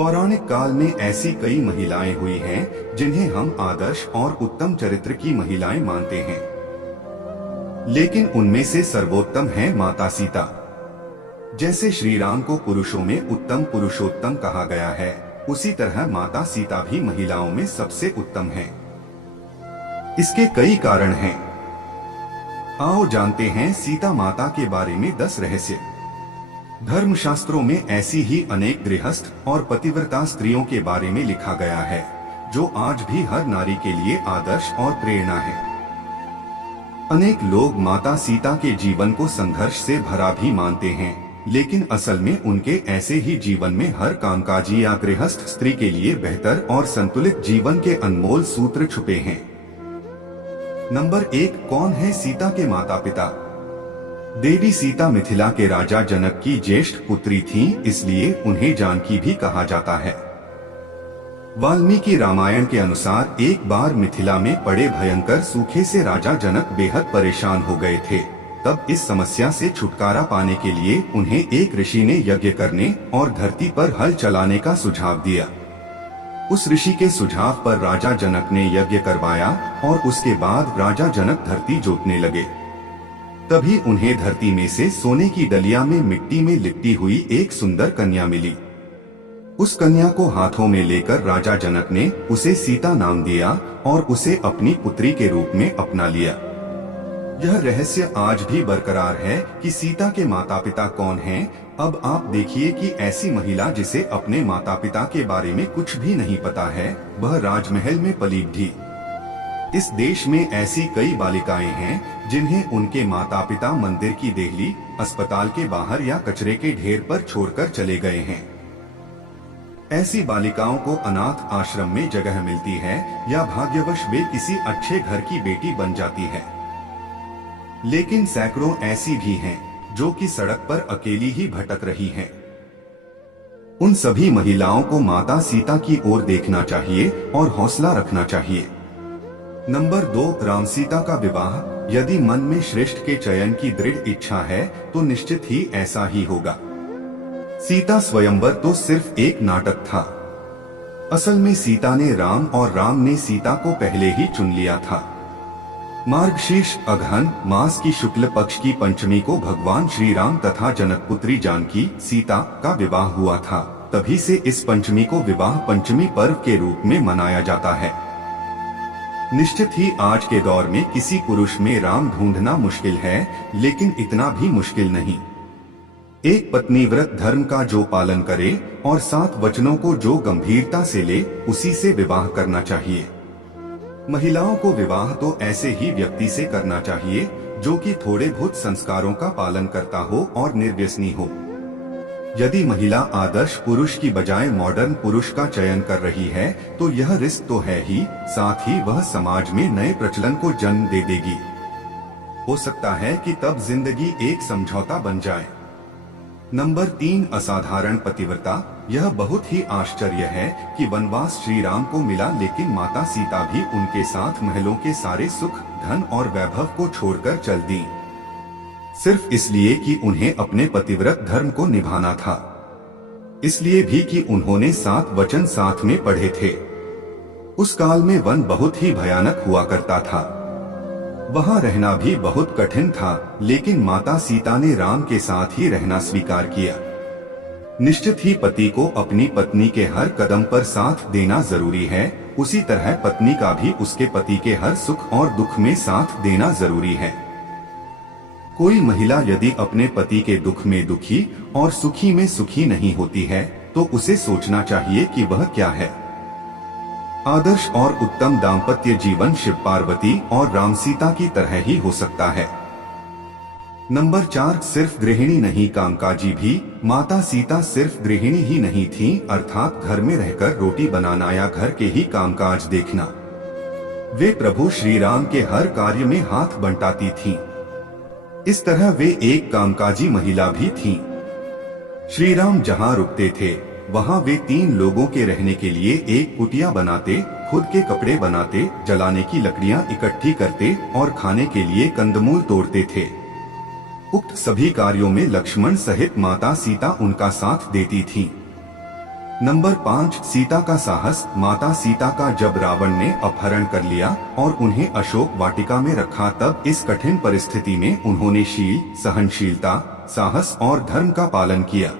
पौराणिक काल में ऐसी कई महिलाएं हुई हैं जिन्हें हम आदर्श और उत्तम चरित्र की महिलाएं मानते हैं, लेकिन उनमें से सर्वोत्तम है माता सीता। जैसे श्री राम को पुरुषों में उत्तम पुरुषोत्तम कहा गया है, उसी तरह माता सीता भी महिलाओं में सबसे उत्तम है। इसके कई कारण हैं। आओ जानते हैं सीता माता के बारे में 10 रहस्य। धर्मशास्त्रों में ऐसी ही अनेक गृहस्थ और पतिव्रता स्त्रियों के बारे में लिखा गया है, जो आज भी हर नारी के लिए आदर्श और प्रेरणा है। अनेक लोग माता सीता के जीवन को संघर्ष से भरा भी मानते हैं, लेकिन असल में उनके ऐसे ही जीवन में हर कामकाजी या गृहस्थ स्त्री के लिए बेहतर और संतुलित जीवन के अनमोल सूत्र छुपे हैं। नंबर 1, कौन है सीता के माता पिता? देवी सीता मिथिला के राजा जनक की ज्येष्ठ पुत्री थीं, इसलिए उन्हें जानकी भी कहा जाता है। वाल्मीकि रामायण के अनुसार एक बार मिथिला में पड़े भयंकर सूखे से राजा जनक बेहद परेशान हो गए थे। तब इस समस्या से छुटकारा पाने के लिए उन्हें एक ऋषि ने यज्ञ करने और धरती पर हल चलाने का सुझाव दिया। उस ऋषि के सुझाव पर राजा जनक ने यज्ञ करवाया और उसके बाद राजा जनक धरती जोतने लगे। तभी उन्हें धरती में से सोने की डलिया में मिट्टी में लिपटी हुई एक सुंदर कन्या मिली। उस कन्या को हाथों में लेकर राजा जनक ने उसे सीता नाम दिया और उसे अपनी पुत्री के रूप में अपना लिया। यह रहस्य आज भी बरकरार है कि सीता के माता पिता कौन हैं। अब आप देखिए कि ऐसी महिला जिसे अपने माता पिता के बारे में कुछ भी नहीं पता है, वह राजमहल में पली बढ़ी। इस देश में ऐसी कई बालिकाएं हैं जिन्हें उनके माता पिता मंदिर की देहली, अस्पताल के बाहर या कचरे के ढेर पर छोड़कर चले गए हैं। ऐसी बालिकाओं को अनाथ आश्रम में जगह मिलती है या भाग्यवश वे किसी अच्छे घर की बेटी बन जाती है। लेकिन सैकड़ों ऐसी भी हैं जो कि सड़क पर अकेली ही भटक रही हैं। उन सभी महिलाओं को माता सीता की ओर देखना चाहिए और हौसला रखना चाहिए। नंबर 2, राम सीता का विवाह। यदि मन में श्रेष्ठ के चयन की दृढ़ इच्छा है तो निश्चित ही ऐसा ही होगा। सीता स्वयंवर तो सिर्फ एक नाटक था। असल में सीता ने राम और राम ने सीता को पहले ही चुन लिया था। मार्गशीर्ष अगहन मास की शुक्ल पक्ष की पंचमी को भगवान श्री राम तथा जनकपुत्री जानकी सीता का विवाह हुआ था। तभी से इस पंचमी को विवाह पंचमी पर्व के रूप में मनाया जाता है। निश्चित ही आज के दौर में किसी पुरुष में राम ढूंढना मुश्किल है, लेकिन इतना भी मुश्किल नहीं। एक पत्नी व्रत धर्म का जो पालन करे और 7 वचनों को जो गंभीरता से ले, उसी से विवाह करना चाहिए। महिलाओं को विवाह तो ऐसे ही व्यक्ति से करना चाहिए जो कि थोड़े बहुत संस्कारों का पालन करता हो और निर्व्यसनी हो। यदि महिला आदर्श पुरुष की बजाय मॉडर्न पुरुष का चयन कर रही है तो यह रिस्क तो है ही, साथ ही वह समाज में नए प्रचलन को जन्म दे देगी। हो सकता है कि तब जिंदगी एक समझौता बन जाए। नंबर 3, असाधारण पतिव्रता। यह बहुत ही आश्चर्य है कि वनवास श्री राम को मिला, लेकिन माता सीता भी उनके साथ महलों के सारे सुख, धन और वैभव को छोड़कर चल दी, सिर्फ इसलिए कि उन्हें अपने पतिव्रत धर्म को निभाना था। इसलिए भी कि उन्होंने 7 वचन साथ में पढ़े थे। उस काल में वन बहुत ही भयानक हुआ करता था। वहां रहना भी बहुत कठिन था, लेकिन माता सीता ने राम के साथ ही रहना स्वीकार किया। निश्चित ही पति को अपनी पत्नी के हर कदम पर साथ देना जरूरी है, उसी तरह पत्नी का भी उसके पति के हर सुख और दुख में साथ देना जरूरी है। कोई महिला यदि अपने पति के दुख में दुखी और सुखी में सुखी नहीं होती है तो उसे सोचना चाहिए कि वह क्या है। आदर्श और उत्तम दाम्पत्य जीवन शिव पार्वती और राम सीता की तरह ही हो सकता है। नंबर 4, सिर्फ गृहिणी नहीं कामकाजी भी। माता सीता सिर्फ गृहिणी ही नहीं थीं, अर्थात घर में रहकर रोटी बनाना या घर के ही कामकाज देखना। वे प्रभु श्री राम के हर कार्य में हाथ बंटाती थीं। इस तरह वे एक कामकाजी महिला भी थीं। श्री राम जहाँ रुकते थे वहाँ वे 3 लोगों के रहने के लिए एक कुटिया बनाते, खुद के कपड़े बनाते, जलाने की लकड़ियाँ इकट्ठी करते और खाने के लिए कंदमूल तोड़ते थे। उक्त सभी कार्यों में लक्ष्मण सहित माता सीता उनका साथ देती थीं। नंबर 5, सीता का साहस। माता सीता का जब रावण ने अपहरण कर लिया और उन्हें अशोक वाटिका में रखा, तब इस कठिन परिस्थिति में उन्होंने शील, सहनशीलता, साहस और धर्म का पालन किया।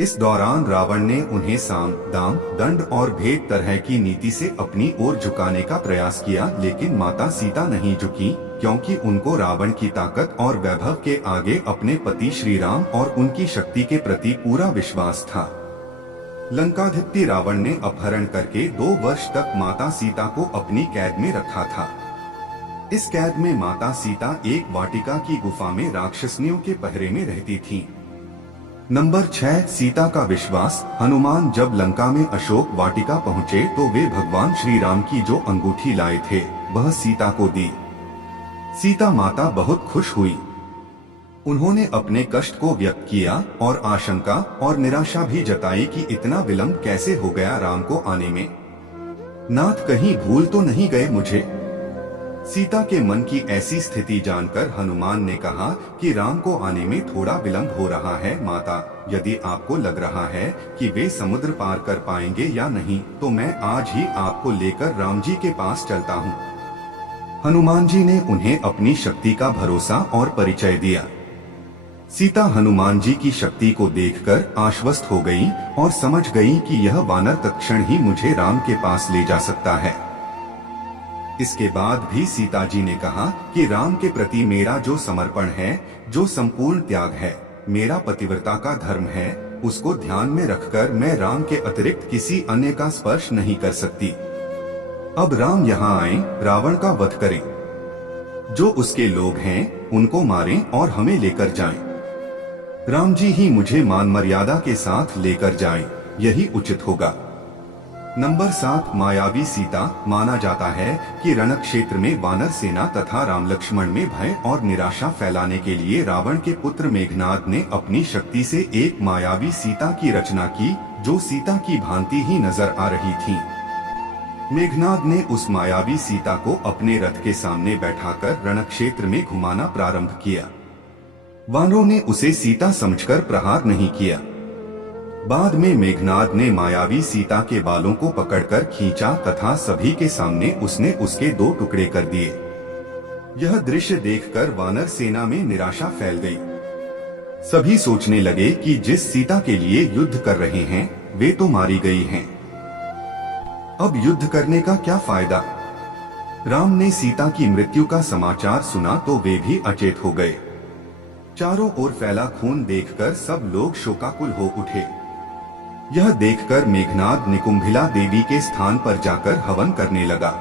इस दौरान रावण ने उन्हें साम, दाम, दंड और भेद तरह की नीति से अपनी ओर झुकाने का प्रयास किया, लेकिन माता सीता नहीं झुकी, क्योंकि उनको रावण की ताकत और वैभव के आगे अपने पति श्री राम और उनकी शक्ति के प्रति पूरा विश्वास था। लंकाधिपति रावण ने अपहरण करके 2 वर्ष तक माता सीता को अपनी कैद में रखा था। इस कैद में माता सीता एक वाटिका की गुफा में राक्षसनियों के पहरे में रहती थीं। नंबर 6, सीता का विश्वास। हनुमान जब लंका में अशोक वाटिका पहुँचे तो वे भगवान श्री राम की जो अंगूठी लाए थे वह सीता को दी। सीता माता बहुत खुश हुई। उन्होंने अपने कष्ट को व्यक्त किया और आशंका और निराशा भी जताई कि इतना विलंब कैसे हो गया राम को आने में। नाथ, कहीं भूल तो नहीं गए मुझे? सीता के मन की ऐसी स्थिति जानकर हनुमान ने कहा कि राम को आने में थोड़ा विलंब हो रहा है। माता, यदि आपको लग रहा है कि वे समुद्र पार कर पाएंगे या नहीं, तो मैं आज ही आपको लेकर राम जी के पास चलता हूँ। हनुमान जी ने उन्हें अपनी शक्ति का भरोसा और परिचय दिया। सीता हनुमान जी की शक्ति को देखकर आश्वस्त हो गई और समझ गई कि यह वानर तत्क्षण ही मुझे राम के पास ले जा सकता है। इसके बाद भी सीता जी ने कहा कि राम के प्रति मेरा जो समर्पण है, जो संपूर्ण त्याग है, मेरा पतिव्रता का धर्म है, उसको ध्यान में रखकर मैं राम के अतिरिक्त किसी अन्य का स्पर्श नहीं कर सकती। अब राम यहाँ आए, रावण का वध करें, जो उसके लोग हैं उनको मारें और हमें लेकर जाएं। राम जी ही मुझे मान मर्यादा के साथ लेकर जाएं, यही उचित होगा। नंबर 7, मायावी सीता। माना जाता है कि रणक्षेत्र में वानर सेना तथा राम लक्ष्मण में भय और निराशा फैलाने के लिए रावण के पुत्र मेघनाद ने अपनी शक्ति से एक मायावी सीता की रचना की, जो सीता की भांति ही नजर आ रही थी। मेघनाद ने उस मायावी सीता को अपने रथ के सामने बैठाकर रणक्षेत्र में घुमाना प्रारंभ किया। वानरों ने उसे सीता समझकर प्रहार नहीं किया। बाद में मेघनाद ने मायावी सीता के बालों को पकड़कर खींचा तथा सभी के सामने उसने उसके 2 टुकड़े कर दिए। यह दृश्य देखकर वानर सेना में निराशा फैल गई। सभी सोचने लगे कि जिस सीता के लिए युद्ध कर रहे हैं वे तो मारी गई हैं। अब युद्ध करने का क्या फायदा? राम ने सीता की मृत्यु का समाचार सुना तो वे भी अचेत हो गए। चारों ओर फैला खून देखकर सब लोग शोकाकुल हो उठे। यह देखकर मेघनाद निकुंभिला देवी के स्थान पर जाकर हवन करने लगा।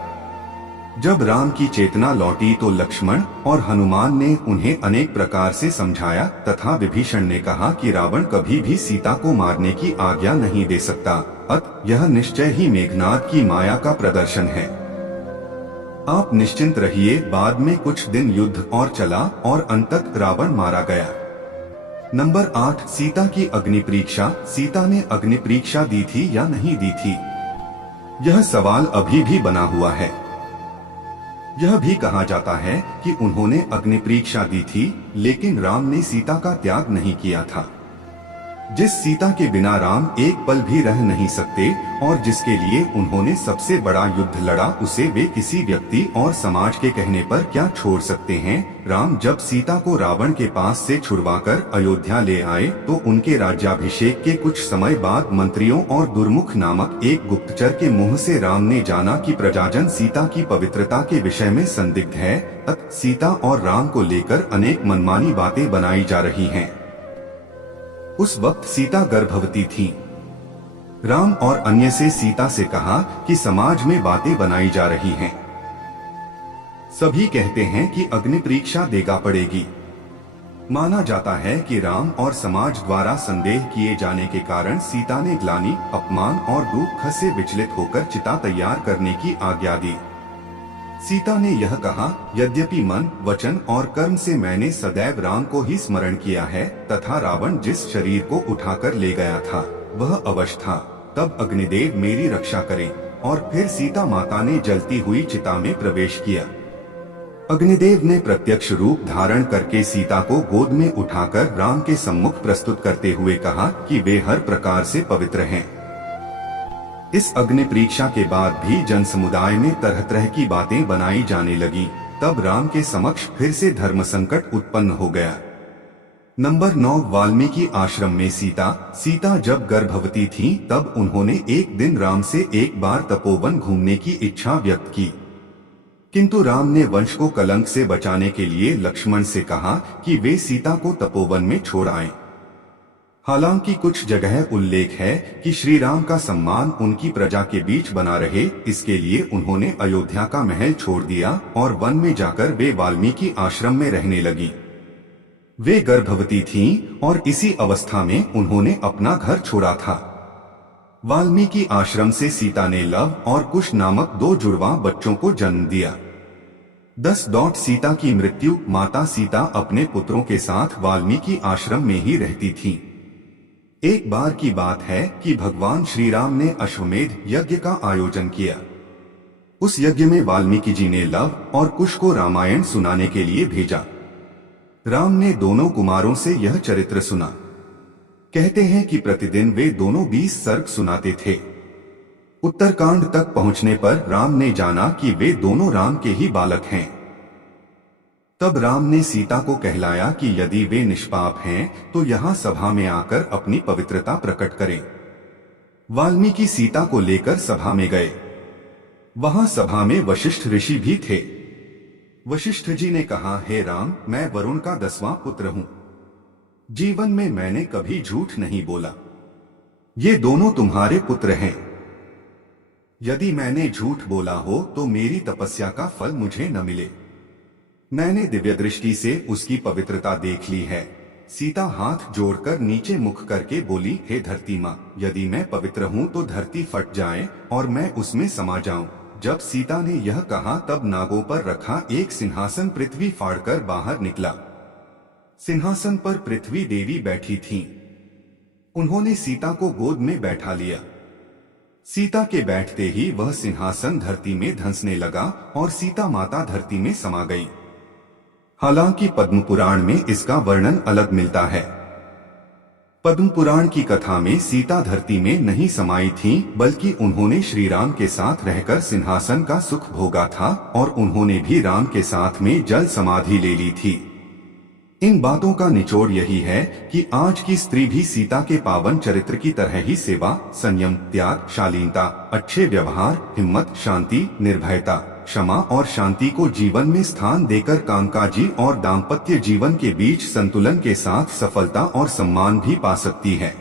जब राम की चेतना लौटी तो लक्ष्मण और हनुमान ने उन्हें अनेक प्रकार से समझाया तथा विभीषण ने कहा कि रावण कभी भी सीता को मारने की आज्ञा नहीं दे सकता, अतः यह निश्चय ही मेघनाद की माया का प्रदर्शन है। आप निश्चिंत रहिए। बाद में कुछ दिन युद्ध और चला और अंततः रावण मारा गया। नंबर 8, सीता की अग्नि परीक्षा। सीता ने अग्नि परीक्षा दी थी या नहीं दी थी, यह सवाल अभी भी बना हुआ है। यह भी कहा जाता है कि उन्होंने अग्नि परीक्षा दी थी, लेकिन राम ने सीता का त्याग नहीं किया था। जिस सीता के बिना राम एक पल भी रह नहीं सकते और जिसके लिए उन्होंने सबसे बड़ा युद्ध लड़ा, उसे वे किसी व्यक्ति और समाज के कहने पर क्या छोड़ सकते हैं? राम जब सीता को रावण के पास से छुड़वाकर अयोध्या ले आए तो उनके राज्याभिषेक के कुछ समय बाद मंत्रियों और दुर्मुख नामक एक गुप्तचर के मुंह से राम ने जाना कि प्रजाजन सीता की पवित्रता के विषय में संदिग्ध है, अतः सीता और राम को लेकर अनेक मनमानी बातें बनाई जा रही हैं। उस वक्त सीता गर्भवती थी। राम और अन्य से सीता से कहा कि समाज में बातें बनाई जा रही हैं। सभी कहते हैं कि अग्नि परीक्षा देगा पड़ेगी। माना जाता है कि राम और समाज द्वारा संदेह किए जाने के कारण सीता ने ग्लानि, अपमान और दुख से विचलित होकर चिता तैयार करने की आज्ञा दी। सीता ने यह कहा, यद्यपि मन, वचन और कर्म से मैंने सदैव राम को ही स्मरण किया है, तथा रावण जिस शरीर को उठाकर ले गया था वह अवश्य था, तब अग्निदेव मेरी रक्षा करें। और फिर सीता माता ने जलती हुई चिता में प्रवेश किया। अग्निदेव ने प्रत्यक्ष रूप धारण करके सीता को गोद में उठाकर राम के सम्मुख प्रस्तुत करते हुए कहा कि वे हर प्रकार से पवित्र हैं। इस अग्नि परीक्षा के बाद भी जन समुदाय में तरह तरह की बातें बनाई जाने लगी। तब राम के समक्ष फिर से धर्म संकट उत्पन्न हो गया। नंबर 9, वाल्मीकि आश्रम में सीता जब गर्भवती थी तब उन्होंने एक दिन राम से एक बार तपोवन घूमने की इच्छा व्यक्त की, किंतु राम ने वंश को कलंक से बचाने के लिए लक्ष्मण से कहा कि वे सीता को तपोवन में छोड़ आएं। हालांकि कुछ जगह उल्लेख है कि श्री राम का सम्मान उनकी प्रजा के बीच बना रहे, इसके लिए उन्होंने अयोध्या का महल छोड़ दिया और वन में जाकर वे वाल्मीकि आश्रम में रहने लगी। वे गर्भवती थीं और इसी अवस्था में उन्होंने अपना घर छोड़ा था। वाल्मीकि आश्रम से सीता ने लव और कुश नामक 2 जुड़वा बच्चों को जन्म दिया। 10. सीता की मृत्यु। माता सीता अपने पुत्रों के साथ वाल्मीकि आश्रम में ही रहती थीं। एक बार की बात है कि भगवान श्री राम ने अश्वमेध यज्ञ का आयोजन किया। उस यज्ञ में वाल्मीकि जी ने लव और कुश को रामायण सुनाने के लिए भेजा। राम ने दोनों कुमारों से यह चरित्र सुना। कहते हैं कि प्रतिदिन वे दोनों 20 सर्ग सुनाते थे। उत्तरकांड तक पहुंचने पर राम ने जाना कि वे दोनों राम के ही बालक हैं। तब राम ने सीता को कहलाया कि यदि वे निष्पाप हैं तो यहाँ सभा में आकर अपनी पवित्रता प्रकट करें। वाल्मीकि सीता को लेकर सभा में गए। वहां सभा में वशिष्ठ ऋषि भी थे। वशिष्ठ जी ने कहा, हे राम, मैं वरुण का 10वां पुत्र हूं। जीवन में मैंने कभी झूठ नहीं बोला। ये दोनों तुम्हारे पुत्र हैं। यदि मैंने झूठ बोला हो तो मेरी तपस्या का फल मुझे न मिले। मैंने दिव्य दृष्टि से उसकी पवित्रता देख ली है। सीता हाथ जोड़कर नीचे मुख करके बोली, हे धरती माँ, यदि मैं पवित्र हूँ तो धरती फट जाए और मैं उसमें समा जाऊं। जब सीता ने यह कहा तब नागों पर रखा एक सिंहासन पृथ्वी फाड़कर बाहर निकला। सिंहासन पर पृथ्वी देवी बैठी थीं। उन्होंने सीता को गोद में बैठा लिया। सीता के बैठते ही वह सिंहासन धरती में धंसने लगा और सीता माता धरती में समा गई। हालांकि पद्म पुराण में इसका वर्णन अलग मिलता है। पद्म पुराण की कथा में सीता धरती में नहीं समाई थीं, बल्कि उन्होंने श्री राम के साथ रहकर सिंहासन का सुख भोगा था और उन्होंने भी राम के साथ में जल समाधि ले ली थी। इन बातों का निचोड़ यही है कि आज की स्त्री भी सीता के पावन चरित्र की तरह ही सेवा, संयम, त्याग, शालीनता, अच्छे व्यवहार, हिम्मत, शांति, निर्भयता, क्षमा और शांति को जीवन में स्थान देकर कामकाजी और दाम्पत्य जीवन के बीच संतुलन के साथ सफलता और सम्मान भी पा सकती है।